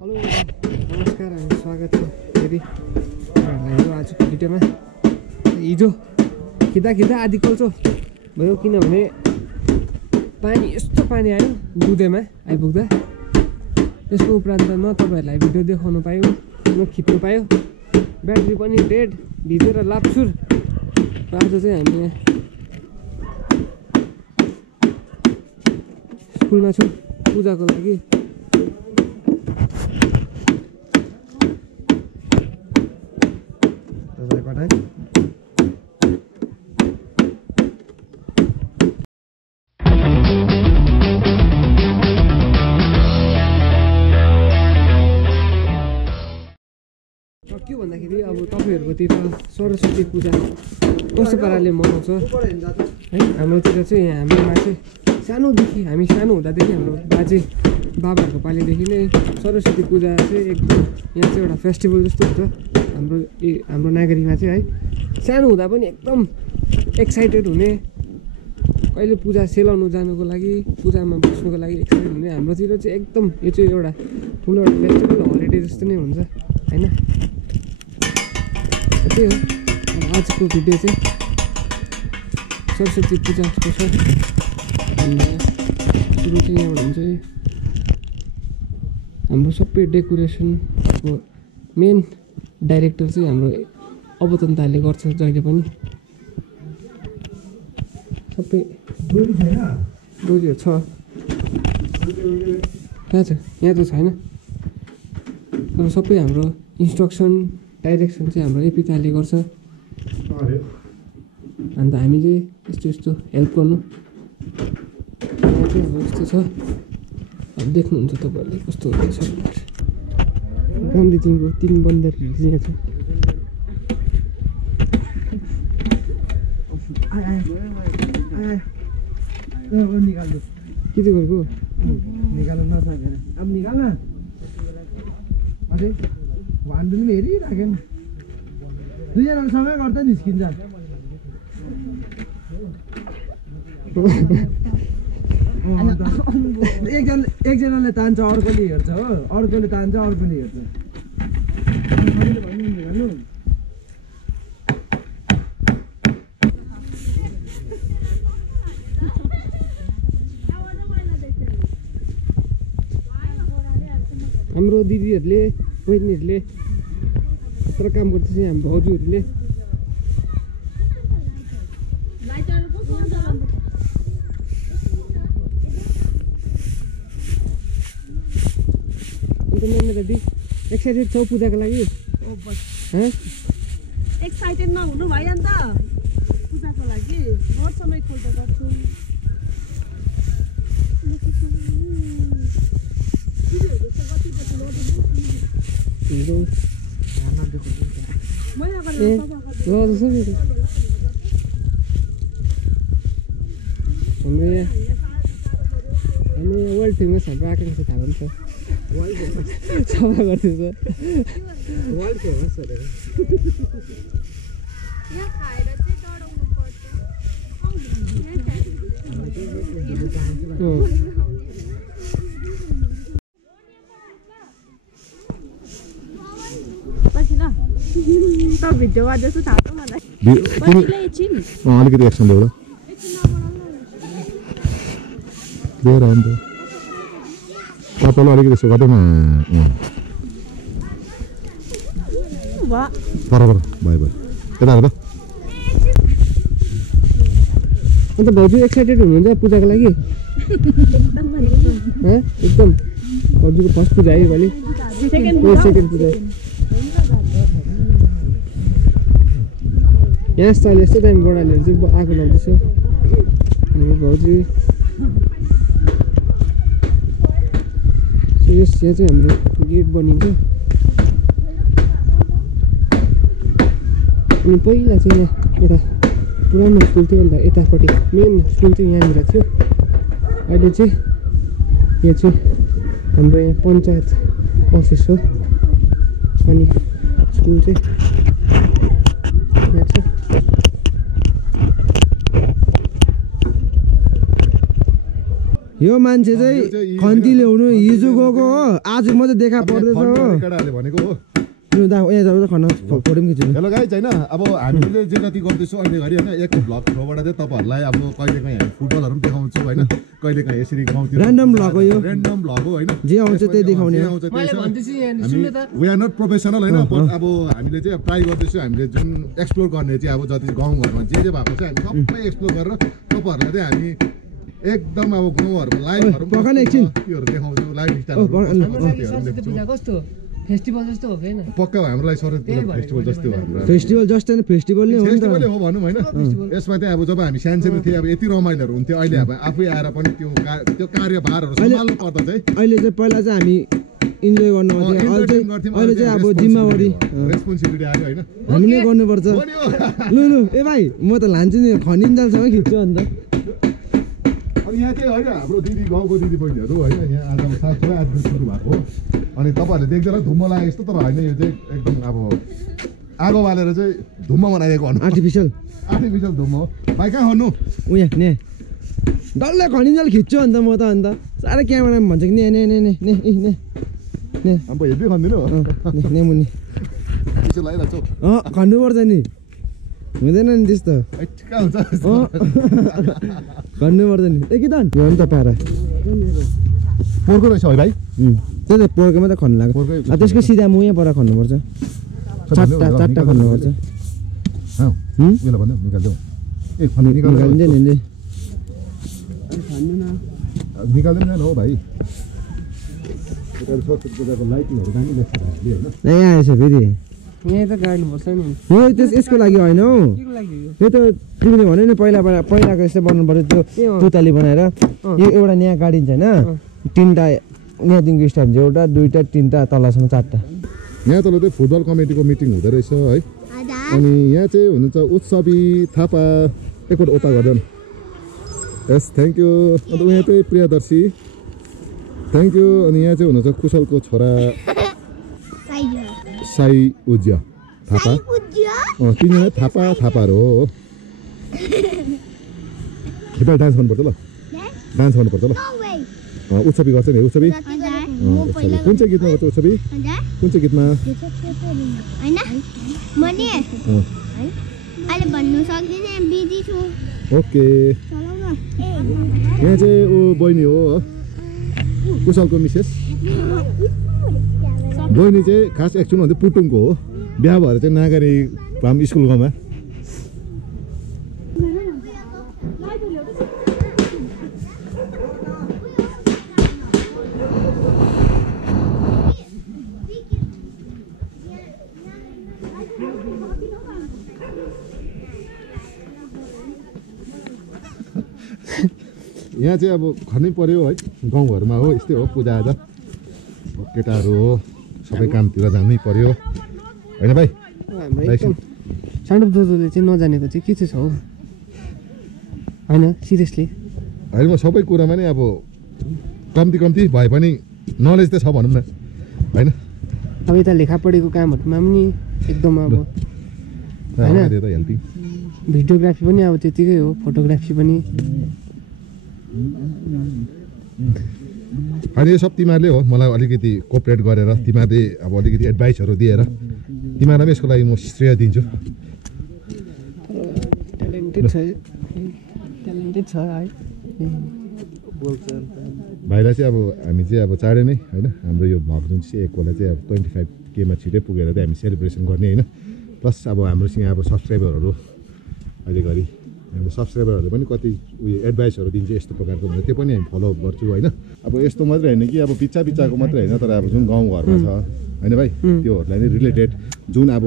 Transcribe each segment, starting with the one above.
Hello नमस्कार हामी स्वागत छ फेरि यो आजको भिडियोमा। हिजो खिच्दा आधी कल्चो भयो किनभने पानी यस्तो पानी आयो दुधेमा आइपुग्दा। त्यसको उपरान्त न तपाईँहरूलाई भिडियो देखाउनु पायो न खिच्नु पायो। ब्याट्री पनि डेड भिजेर लाप्सुर। आज चाहिँ हामी यहाँ स्कुलमा छौँ पूजाको लागि। के भन्दाखेरि अब तपाईँहरूकोतिर सरस्वती पूजा कस्तो पाराले मनाउँछ है। हाम्रोतिर चाहिँ हाम्रोमा चाहिँ सानोदेखि हामी सानो हुँदादेखि हाम्रो बाजे बाबाहरूको पालिदेखि नै सरस्वती पूजा चाहिँ एकदम यहाँ चाहिँ एउटा फेस्टिभल जस्तो हुन्छ हाम्रो नागरीमा चाहिँ है। सानो हुँदा पनि एकदम एक्साइटेड हुने, कहिले पूजा सेलाउनु जानुको लागि पूजामा बस्नुको लागि एक्साइटेड हुने। हाम्रोतिर चाहिँ एकदम यो चाहिँ एउटा ठुलो एउटा फेस्टिभल हलिडे जस्तो नै हुन्छ होइन। त्यही हो अब आजको भिडियो चाहिँ सरस्वती पूजाको छ। अनि सुरु चाहिँ यहाँबाट हुन्छ हाम्रो सबै डेकोरेसनको मेन डाइरेक्टर चाहिँ हाम्रो अवतन्ताले गर्छ जहिले पनि। सबै डोरीहरू छ कहाँ छ, यहाँ त छैन। अब सबै हाम्रो इन्स्ट्रक्सन डाइरेक्सन चाहिँ हाम्रो एपिताले गर्छ। अन्त हामी चाहिँ यस्तो हेल्प गर्नु। यहाँ चाहिँ अब यस्तो छ, अब देख्नुहुन्छ तपाईँहरूले कस्तो हुँदैछ। गान्धीजीको 3 बन्दरहरू चाहिँ यहाँ छ। के चाहिँ गरेको निकाल्नु नसकेर अब निकाल्न अझै भान्डुल पनि हेरिराखेन। दुईजनासँगै गर्दा निस्किन्छ। एकजनाले तान्छ अर्कोले हेर्छ हो, अर्कोले तान्छ अर्कोले हेर्छ। हाम्रो दिदीहरूले बहिनीहरूले यत्रो काम गर्छ चाहिँ हाम्रो भाउजूहरूले। अन्त मैना दादी एक्साइटेड छौ पूजाको लागि? एक्साइटेड नहुनु भयो नि त पूजाको लागि। वर्षमा एकपल्ट गर्छु। हाम्रो यहाँ वर्ल्ड फेमस हाम्रो आकाङ्क्षा थाहा पनि छ। सफा गर्दैछ वर्ल्ड फेमस भिडियो गर्दैछु थाहा छ मलाई। अलिकति एक्सन ल्याउ लिएर अन्त तपाईँलाई अलिकति यसो गर्दैन बराबर भयो यता हेर त। अन्त भाउजू एक्साइटेड हुनुहुन्छ पूजाको लागि? एकदम भाउजूको फर्स्ट पूजा है भोलि, सेकेन्ड पूजा। यहाँ यस्तो यस्तो टाइम बडालेहरू चाहिँ आगो लाउँदैछ। अनि भाउजू यहाँ चाहिँ हाम्रो गेट बनिन्छ। अनि पहिला चाहिँ यहाँ एउटा पुरानो स्कुल थियो, अन्त यतापट्टि मेन स्कुल चाहिँ यहाँनिर थियो। अहिले चाहिँ यो चाहिँ हाम्रो यहाँ पञ्चायत अफिस हो। अनि स्कुल चाहिँ यहाँ छ। यो मान्छे चाहिँ खन्ती ल्याउनु हिजो गएको हो आज मात्रै देखा पर्दैछ हो केटाहरूले भनेको हो यहाँ जाऊ त खन्न फोटो पनि खिच्नु हेलो गाइज होइन अब हामीले जे जति गर्दैछौँ अहिले घरि होइन एक भ्लग थ्रोबाट चाहिँ तपाईँहरूलाई अब कहिलेकाहीँ हामी फुटबलहरू पनि देखाउँछौँ होइन कहिलेकाहीँ यसरी गाउँतिर ऱ्यान्डम भ्लग हो यो ऱ्यान्डम भ्लग हो होइन जे आउँछ त्यही देखाउने हो वी आर नट प्रोफेसनल होइन अब हामीले चाहिँ ट्राई गर्दैछौँ हामीले जुन एक्सप्लोर गर्ने चाहिँ अब जति गाउँघरमा जे जे भएको छ हामी सबै एक्सप्लोर गरेर तपाईँहरूलाई चाहिँ हामी एकदम अब गाउँहरूको लाइभहरू त्योहरू देखाउँछौँ लाइभ स्टाइलहरू फेस्टिभल जस्तो हो हैन पक्का हाम्रो लागि सरस्वती पूजा फेस्टिभल जस्तो हो हाम्रो फेस्टिभल जस्तो हैन फेस्टिभल नै हो नि त फेस्टिभल हो भनौँ हैन यसमा चाहिँ अब जब हामी सानसानो थिए अब यति रमाइलोहरू हुन्थ्यो अहिले अब आफै आएर पनि त्यो कार्यभारहरू सम्हाल्नु पर्दा चाहिँ अहिले चाहिँ पहिला चाहिँ हामी इन्जोय गर्नु आउँथ्यो अहिले चाहिँ अब जिम्मेवारी रेस्पोन्सिबिलिटी आयो हैन हामीले गर्नुपर्छ लु लु ए भाइ म त लान्छु नि खनिन्जालसम्म खिच्छु अन्त अब यहाँ चाहिँ होइन हाम्रो दिदी गाउँको दिदी बहिनीहरू होइन यहाँ आज सात आज सुरु भएको हो अनि तपाईँहरूले देख्दैन धुम्म लागेको जस्तो तर होइन यो चाहिँ एकदम अब आगो बालेर चाहिँ धुम्म बनाइदिएको भन्नु आर्टिफिसियल धुम्म हो भाइ कहाँ गर्नु उया ने डल्लै खनिन्जाल खिच्छु अन्त म त अन्त साह्रै क्यामेरामा भन्छ कि ने ने ने ने ने ने ने अब हेभी खन्दिनु ने मुनि त्यसो लागिरहेको छ खन्नुपर्छ नि हुँदैन नि त्यस्तो कहाँ हुन्छ खन्नुपर्छ नि ए कि त यो पनि त पारा पोर्को रहेछ है भाइ त्यही त पोर्को मात्रै खन्नु लाग्यो त्यसको सिधा मुहाँ पर खन्नुपर्छ चारवटा खन्नुपर्छ उयोलाई भन्नु निकाल्देऊ ए खन्नु निकालिन्छ नि निकाल्दैन हो भाइ सरस्वती पूजाको लाइटिङहरू दामी देख्छ भाइले होइन यहाँ आएछ फेरि यहाँ त गाड्नुपर्छ नि हो यसको लागि होइन हौ यो त तिमीले भन्यो नि पहिलाको यस्तो बनाउनुपर्छ त्यो तुताली बनाएर यो एउटा यहाँ गाडिन्छ होइन तिनवटा यहाँदेखिको स्टार्ट हुन्छ एउटा दुईवटा तिनवटा तलसम्म चारवटा यहाँ तल चाहिँ फुटबल कमिटीको मिटिङ हुँदो रहेछ है अनि यहाँ चाहिँ हुनुहुन्छ उत्सवी थापा एकपल्ट ओता गर्दैन यस थ्याङ्क यू अन्त यहाँ चाहिँ प्रियदर्शी थ्याङ्क यू अनि यहाँ चाहिँ हुनुहुन्छ कुशलको छोरा साई उज्या थापा तिनजना थापाहरू हो डान्स गर्नुपर्छ ल डान्स गर्नुपर्छ ल उत्सवी गर्छ नि उत्सवी कुन चाहिँ गीतमा गर्छ उत्सवी कुन चाहिँ गीतमा ओके यहाँ चाहिँ ऊ बहिनी हो कुशलको मिसेस बहिनी चाहिँ खास एक्चुअल भन्दा पुटुङको हो बिहा भएर चाहिँ नागरी फार्म स्कुल गाउँमा यहाँ चाहिँ अब खर्नै पर्यो है गाउँघरमा हो यस्तै हो पूजाआजा केटाहरू हो सबै कामतिर जानै पर्यो होइन भाइ सानो जोजोले चाहिँ नजानेको चाहिँ के चाहिँ छ हौ होइन सिरियसली होइन म सबै कुरामा नै अब कम्ती भए पनि नलेज त छ भनौँ न होइन अब यता लेखा पढेको कामहरूमा पनि एकदम अब होइन हेल्पिङ भिडियोग्राफी पनि अब त्यतिकै हो फोटोग्राफी पनि अनि यो सब तिमीहरूले हो मलाई अलिकति कोअपरेट गरेर तिमीहरूले अब अलिकति एडभाइसहरू दिएर तिमीहरूलाई पनि यसको लागि म श्रेय दिन्छु ट्यालेन्टेड छ है भाइलाई चाहिँ अब हामी चाहिँ अब चाँडै नै होइन हाम्रो यो भ्लग जुन चाहिँ एकवटा चाहिँ अब 25K मा छिटै पुगेर चाहिँ हामी सेलिब्रेसन गर्ने होइन प्लस अब हाम्रोसँग अब सब्सक्राइबरहरू अहिले घरि हाम्रो सब्सक्राइबरहरूले पनि कति उयो एडभाइसहरू दिन्छ यस्तो प्रकारको भनेर त्यो पनि हामी फलो गर्छु होइन अब यस्तो मात्रै होइन कि अब पिच्चाको मात्रै होइन तर अब जुन गाउँघरमा छ होइन भाइ त्योहरूलाई नै रिलेटेड जुन अब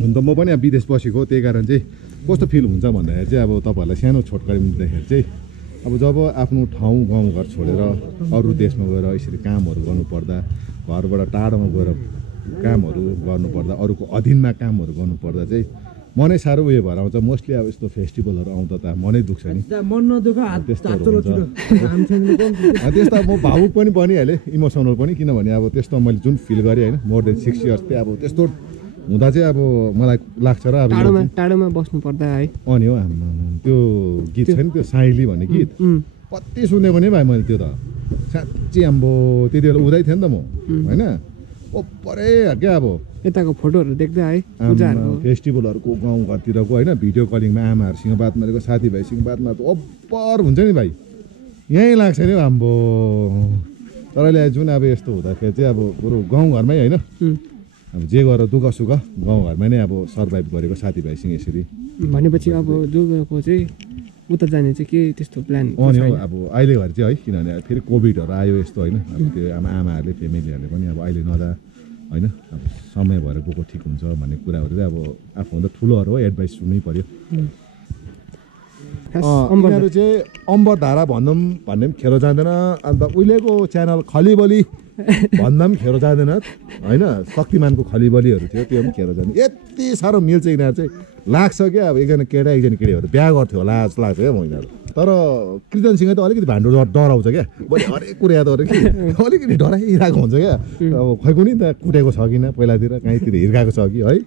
हुन त म पनि अब विदेश बसेको त्यही कारण चाहिँ कस्तो फिल हुन्छ भन्दाखेरि चाहिँ अब तपाईँहरूलाई सानो छोटकरी दिँदाखेरि चाहिँ अब जब आफ्नो ठाउँ गाउँघर छोडेर अरू देशमा गएर यसरी कामहरू गर्नुपर्दा घरबाट टाढोमा गएर कामहरू गर्नुपर्दा अरूको अधीनमा कामहरू गर्नुपर्दा चाहिँ मनै साह्रो उयो भएर आउँछ मोस्टली अब यस्तो फेस्टिभलहरू आउँदा त मनै दुख्छ नि त्यस्तो म भावुक पनि बनिहालेँ इमोसनल पनि किनभने अब त्यस्तो मैले जुन फिल गरेँ होइन मोर देन 6 इयर्स चाहिँ अब त्यस्तो हुँदा चाहिँ अब मलाई लाग्छ र अब टाढोमा बस्नु पर्दा है अनि हो हाम्रो त्यो गीत छ नि त्यो साइली भन्ने गीत कति सुनेको नि भाइ मैले त्यो त साँच्ची आम्बो त्यति बेला उदै थियो नि त म होइन ओपरै क्या अब यताको फोटोहरू देख्दा है पूजाहरूको फेस्टिभलहरूको गाउँ घरतिरको होइन भिडियो कलिङमा आमाहरूसँग बात मारेको साथीभाइसँग बात मारेको ओपर हुन्छ नि भाइ यहीँ लाग्छ नि आम्बो तर अहिले जुन अब यस्तो हुँदाखेरि चाहिँ अब बरु गाउँघरमै होइन अब जे गरेर दुःख सुख गाउँघरमै नै अब सर्भाइभ गरेको साथीभाइसँग यसरी भनेपछि अब जोजोको चाहिँ उता जाने चाहिँ के त्यस्तो प्लान नि हो अब अहिले घरि चाहिँ है किनभने फेरि कोभिडहरू आयो यस्तो होइन अब त्यो आमाहरूले फ्यामिलीहरूले पनि अब अहिले नदा होइन अब समय भएर गएको ठिक हुन्छ भन्ने कुराहरू चाहिँ अब आफूभन्दा ठुलोहरू हो एडभाइस सुन्नै पर्यो उनीहरू चाहिँ अम्बरधारा भन्दा भन्ने पनि खेरो जाँदैन अन्त उहिलेको च्यानल खलिबली भन्दा पनि खेरो जाँदैन होइन शक्तिमानको खलिबलीहरू थियो त्यो पनि खेरो जाँदैन यति साह्रो मिल्छ यिनीहरू चाहिँ लाग्छ क्या अब एकजना केटा एकजना केटीहरू बिहा गर्थ्यो होला जस्तो लाग्छ क्या म यिनीहरू तर कृष्णसिंह त अलिकति भान्डो डराउँछ क्या बरु हरेक कुरा याद गरेर कि अलिकति डराइरहेको हुन्छ क्या अब खै कुनै त कुटेको छ किन पहिलातिर कहीँतिर हिर्काएको छ कि है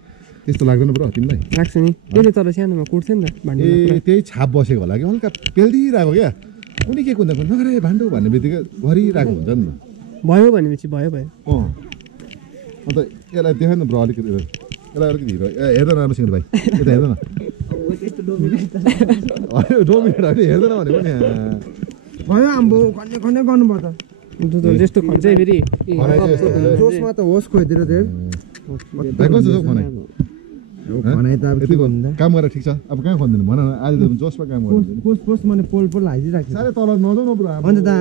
त्यस्तो लाग्दैन ब्रो तिमीलाई लाग्छ नि त्यसले तर सानोमा कुट्थ्यो नि त ए त्यही छाप बसेको होला कि हल्का पेल्दिरहेको क्या कुनै के कुन्दा नगरे भान्डो भन्ने बित्तिकै गरिरहेको हुन्छ नि त भयो भनेपछि भयो अन्त यसलाई देखाएन ब्रो अलिकति यसलाई अलिकति हिरो हेर्दैन राम्रोसँग भाइ यता हेर्दैन डोमिनेट होइन हेर्दैन भनेको नि भयो आम्बो खन्ने खन्ने गर्नुपर्छ दुध जस्तो खन्छ फेरि जोसमा त होस् खोइदिएर खनाइ त अब काम गरेर ठिक छ अब कहाँ खन्दैन भन न आज त जोसमा काम गर्नु पोस्ट मैले पोल पोल हालिदिइराखेको साह्रै तल नजाउँ न ब्रो अन्त दा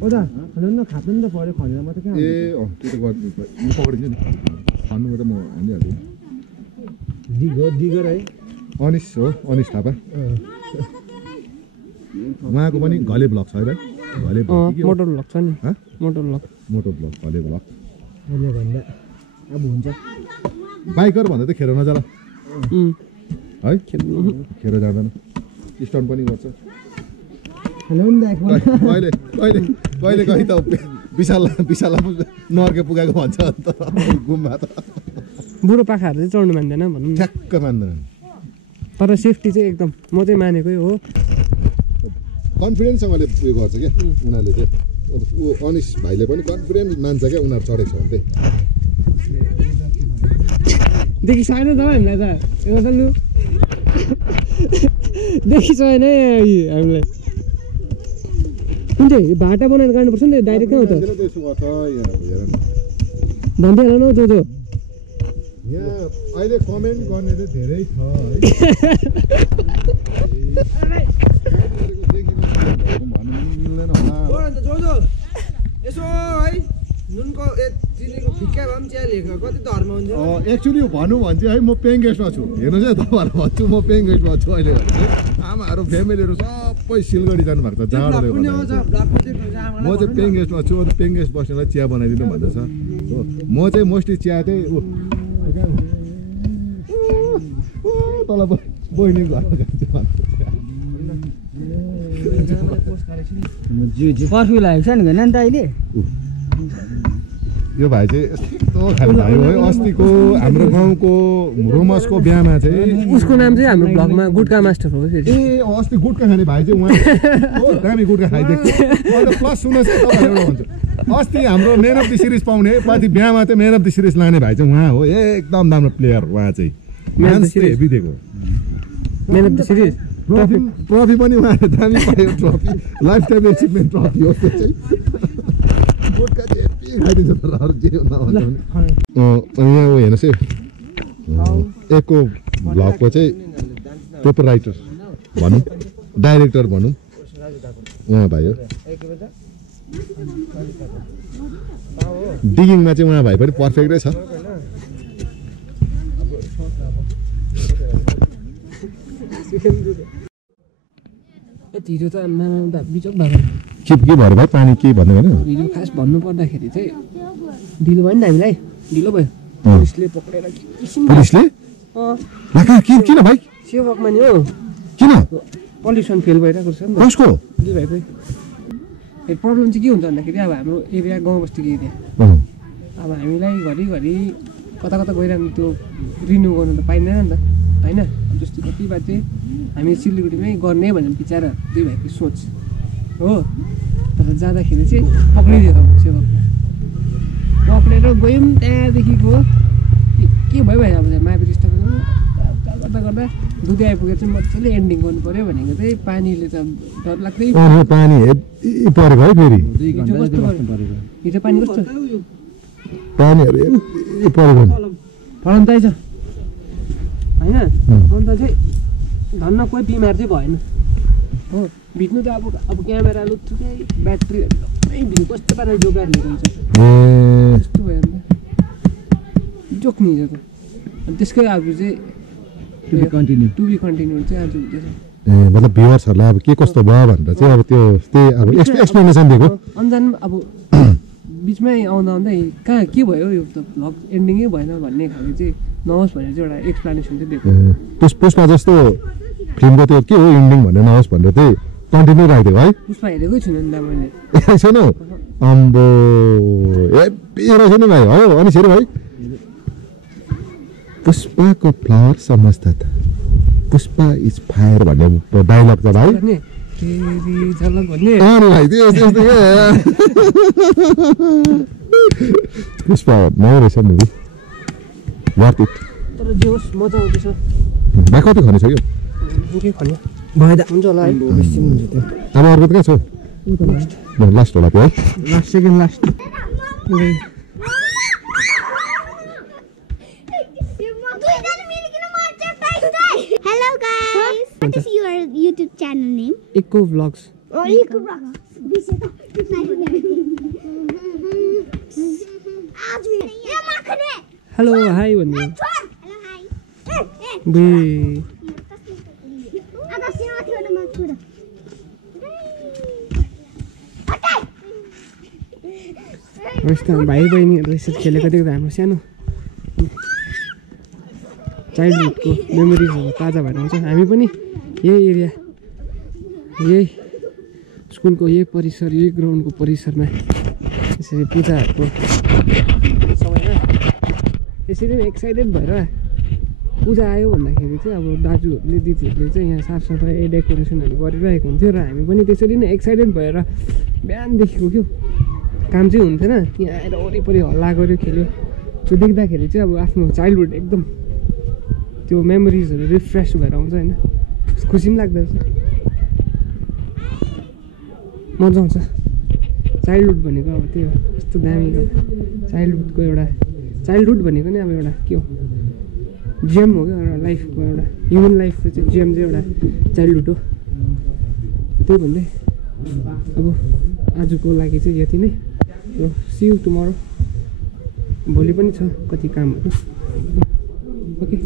खानु न खानु नि त पऱ्यो खनेर मात्रै कहाँ ए त्यो त गर्नु म पक्रिन्छु नि खन्नुमा त म हालिहाल्छु दिगर है अनिस हो अनिस थापा उहाँको पनि घले ब्लग छ है भाइ घले मोटर ब्लग छ नि मोटर ब्लग घले ब्लग अहिले भन्दा अब हुन्छ बाइकर भन्दा त खेरो नजाला है खेरो जाँदैन स्टन्ट पनि गर्छ कहिले कहिले कहीँ त विशाल नर्के पुगाएको भन्छ अन्त गुम्बा त बुढो पाखाहरू चाहिँ चढ्नु मान्दैन भनौँ ठ्याक्क मान्दैन तर सेफ्टी चाहिँ एकदम म चाहिँ मानेकै हो कन्फिडेन्ससँगले उयो गर्छ क्या उनीहरूले चाहिँ ऊ अनिस भाइले पनि कन्फिडेन्स मान्छ क्या उनीहरू चढेको छ भने देखिसकेन त हामीलाई त एउटा लु देखिसकेन है हामीलाई कुन चाहिँ भाटा बनाएर गाड्नुपर्छ नि डाइरेक्ट कहाँ हो त भन्दै होला न हौ जोजो यहाँ अहिले कमेन्ट गर्ने चाहिँ धेरै छ जोजो यसो है नुनको चिनीको फिक्का भए पनि चिया लिएको कति धर्म हुन्छ एक्चुअली भनौँ भने चाहिँ है म पेइङ गेस्टमा छु हेर्नुहोस् है तपाईँहरू भन्छु म पेइङ गेस्टमा छु अहिले भने चाहिँ आमाहरू फ्यामिलीहरू सबै सिलगढी जानुभएको छ जाडोले गर्दा म चाहिँ पेइङ गेस्टमा छु अन्त पेइङ गेस्ट बस्नेलाई चिया बनाइदिनु भन्दैछ हो म चाहिँ मोस्टली चिया चाहिँ तल बहिनी पर्फ्यु लागेको छ नि होइन नि त अहिले यो भाइ चाहिँ यस्तो खाले भाइ हो अस्तिको हाम्रो गाउँको रोमसको बिहामा चाहिँ उसको नाम चाहिँ हाम्रो ब्लगमा गुटका मास्टर हो फेरि ए अस्ति गुटका खाने भाइ चाहिँ उहाँ हो दामी गुटका खाइदिएको अहिले प्लस सुन्नुहोस् है तपाईँहरू एउटा भन्छु अस्ति हाम्रो मेन अफ द सिरिज पाउने माथि बिहामा चाहिँ मेन अफ द सिरिज लाने भाइ चाहिँ उहाँ हो एकदम राम्रो प्लेयर उहाँ चाहिँ हेभी दिएको main of the series trophy पनि उहाँले दामी पायो trophy life time achievement trophy हो त्यो चाहिँ गुटका चाहिँ खाइदिन्छ तर अरू जे नभन्छ भने यहाँ ऊ हेर्नुहोस् है एकको भ्लगको चाहिँ प्रोपराइटर भनौँ डाइरेक्टर भनौँ उहाँ भाइ हो डिगिङमा चाहिँ उहाँ भाइ पनि पर्फेक्टै छ हिजो त बिचक भएको के भएर भाइ पानी के भन्नु होइन हिजो खास भन्नुपर्दाखेरि चाहिँ ढिलो भयो नि त हामीलाई ढिलो भयो पुलिसले पक्रेर पुलिसले किन भाइ सेवकमा नि हो किन पल्युसन फेल भइरहेको छ नि कसको दुई भाइकै प्रब्लम चाहिँ के हुन्छ भन्दाखेरि अब हाम्रो एरिया गाउँ बस्तीको एरिया अब हामीलाई घरिघरि कता कता गइरहनु त्यो रिन्यू गर्नु त पाइँदैन नि त होइन जस्तो कति बात चाहिँ हामी सिलगढीमै गर्ने भनेर बिचरा दुई भाइको सोच हो तर जाँदाखेरि चाहिँ पक्रिदियो सेवक पक्रेर गयौँ त्यहाँदेखिको के भयो अब माइब्रिज गर्दा गर्दा दुधै आइपुगेर चाहिँ मजाले एन्डिङ गर्नु पऱ्यो भनेको चाहिँ पानीले त डरलाग्दै पानी परेको है फेरि हिजो पानी कस्तो पानीहरू परेको फरन्तै छ होइन अन्त चाहिँ धन्न कोही बिमार चाहिँ भएन हो भिड्नु त अब क्यामेरा लुत्थुकै ब्याट्रीहरू सबै भिड कस्तो पाराले जोगाएर लिएर हुन्छ त्यस्तो भयो अन्त जोक्ने हिजो त अनि त्यसकै आज चाहिँ टु बी कन्टिन्यू चाहिँ आज हुँदैछ मतलब भ्युअर्सहरूलाई अब के कस्तो भयो भनेर चाहिँ अब त्यो त्यही अब एक्सप्लेनेसन दिएको अन्जान अब बिचमै आउँदा कहाँ के भयो यो त भ्लग एन्डिङै भएन भन्ने खालको चाहिँ नहोस् भनेर चाहिँ एउटा एक्सप्लेनेसन चाहिँ दिएको पुष्पा जस्तो फिल्मको त्यो के हो इन्डिङ भनेर नहोस् भनेर चाहिँ कन्टिन्यू राखिदिएको है पुष्पा हेरेकै छुइनँ नि त मैले छैन अम्बो रहेछ नि भाइ हो अनि फेरि भाइ पुष्पाको फ्लावर समझ्दा त पुष्पा इज फायर भन्ने डाइलग छ भाइ झलक भन्ने भाइ त्यो पुष्पा नयाँ रहेछ मुभी वर्थ इट तर जे होस् मजा आउँदैछ भाइ कति खनिसक्यो के खन्यो हुन्छ होला है अब अर्को त कहाँ छ लास्ट होला त्यो है last second last Hello guys. What is your YouTube channel name? Eco Vlogs. Oh, Eco Vlogs. Hello, hi भन्नु Hello, hi. बे यस्तो भाइ बहिनीहरू यसरी खेलेको देख्दा हाम्रो सानो चाइल्डहुडको मेमोरिजहरू ताजा भएर आउँछ हामी पनि यही एरिया यही स्कुलको यही परिसर यही ग्राउन्डको परिसरमा यसरी पूजाहरूको समयमा यसरी नै एक्साइटेड भएर पूजा आयो भन्दाखेरि चाहिँ अब दाजुहरूले दिदीहरूले चाहिँ यहाँ साफसफाइ डेकोरेसनहरू गरिरहेको हुन्थ्यो र हामी पनि त्यसरी नै एक्साइटेड भएर बिहानदेखिको क्या काम चाहिँ हुन्थेन यहाँ आएर वरिपरि हल्ला गऱ्यो खेल्यो त्यो देख्दाखेरि चाहिँ अब आफ्नो चाइल्डहुड एकदम त्यो मेमोरिजहरू रिफ्रेस भएर आउँछ होइन खुसी पनि लाग्दो रहेछ मजा आउँछ चाइल्डहुड भनेको अब त्यही हो यस्तो दामी चाइल्डहुडको एउटा चाइल्डहुड भनेको नै अब एउटा के हो जेम हो क्या एउटा लाइफको एउटा ह्युमन लाइफको चाहिँ जेम चाहिँ एउटा चाइल्डहुड हो त्यही भन्दै अब आजको लागि चाहिँ यति नै यो सी यू टुमरो भोलि पनि छ कति कामहरू okay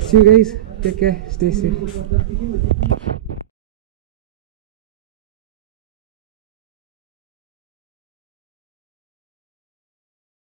see you guys take care stay safe